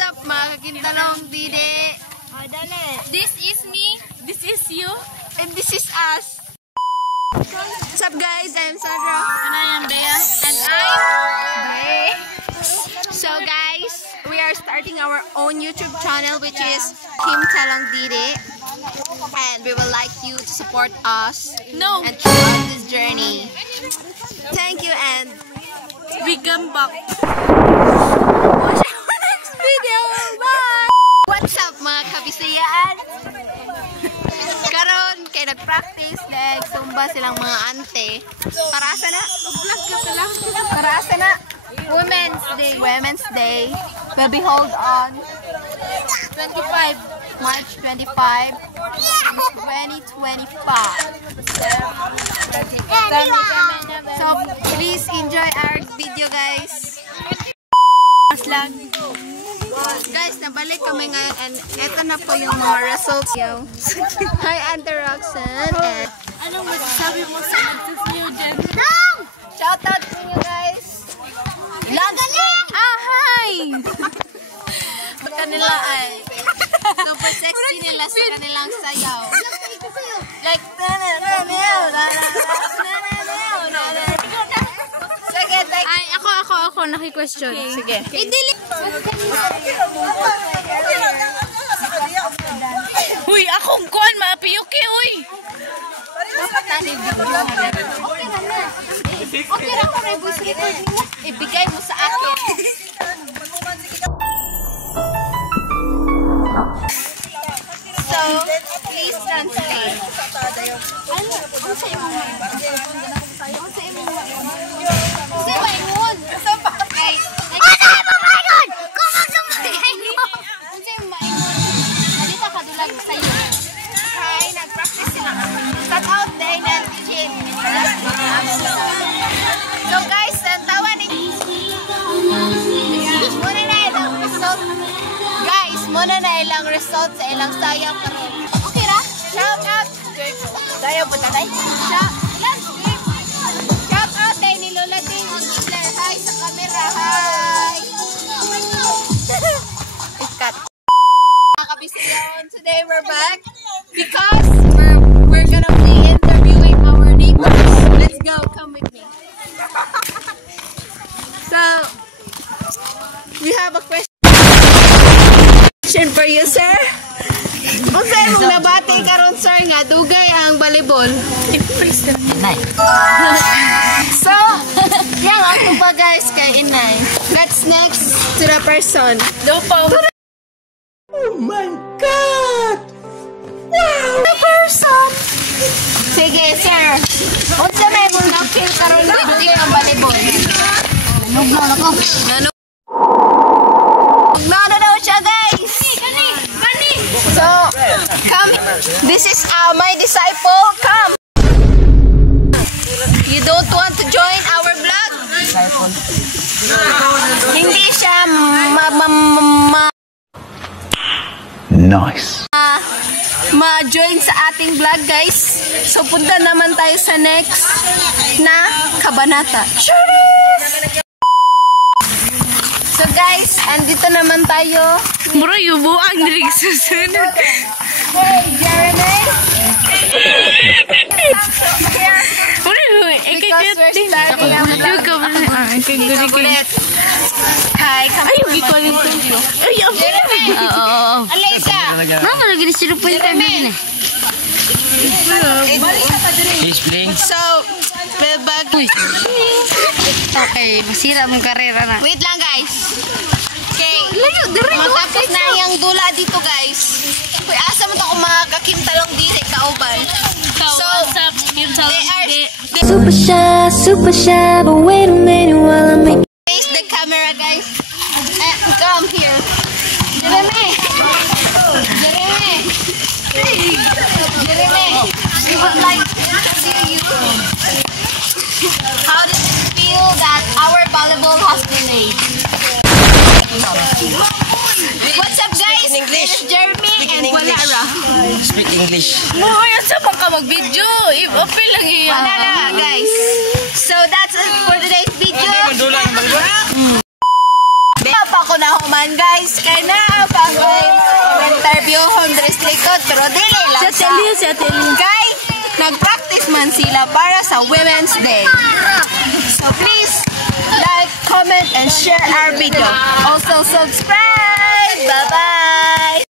up mga kakintalong dide? This is me, this is you, and this is us. What's up guys? I'm Sandra. And I am Bea. And I'm Bea. So guys, we are starting our own YouTube channel which is Kim Talong Dide. And we would like you to support us and throughout this journey. Thank you and we come back. Watch our next video. Bye! What's up mga kabisayaan? Karon kay nag-practice, nag-zumba silang mga ante. Para asa na? Vlog ka pa lang. Para asa na? Women's Day. Women's Day will be held on 25 March 25, 2025. So please enjoy our video guys. Guys, nabalik kami ngayon and eto na po yung mga results. Hi, Auntie Roxanne. And Anong masasabi mo sa mag-new gen? shoutout to you guys. Hi! Sa kanila ay super sexy nila sa kanilang sayaw. Like, sige, Ay, ako, naki-question. sige. I-delete. Uy, akong kuhan, maapiyuki, uy! Okay lang kung may voice recording mo. Ibigay mo sa akin. So, please translate. Ano sa imong start out day na teaching. So guys, tawa ni muna na ilang result. Guys, muna na ilang result sa ilang sayang karon. Okay ra? Shout out. Dayo po tatay. Shout out day ni Lola Ting. Hi sa camera. Hi. Ikat. Today we're back because we're gonna be interviewing our neighbors. Let's go, come with me. So we have a question for you, sir. Kung sa'yo mong nabati karon sir nga dugay ang volleyball. So, yang ako pa guys kay Inay. Let's next to the person. Oh my God! Wow! The person! Sige, sir. Unsa may mong na-feel karon dito ang volleyball? Nugno ko. Nugno daw siya, guys! Kani! So, come. This is my disciple. Come! You don't want to join our vlog? Disciple. Hindi siya nice. Ma-join sa ating vlog guys. So punta naman tayo sa next na kabanata. So guys, andito naman tayo. Bro, yubo ang dirig susunod. Hey, Jeremy. Because we're starting ang vlog. Hi, come on. Ay, Jeremy. Alisa. Mama, lagi di 0.5 He's playing. So, bag. Okay, masira mong karera na. Wait lang guys. Okay, matapos na yung dula dito guys. Uy, asa mo ito kung makakimtalong dito kauban. So, super shy, but wait a minute while I make face the camera guys. Come here. Jeremy. We would like to see you. How did you feel that our volleyball has been made? What's up guys? This is Jeremy and Walara. Speak English. Ay, asa pa ka mag-video? Okay lang iya. Wala guys. So that's it for today's video. pa ko na human guys. Kaya na pag interview Honduras likod. Pero dili lang sa. Kay, nag-practice man sila para sa Women's Day. So please, like, comment, and share our video. Also subscribe. Bye-bye.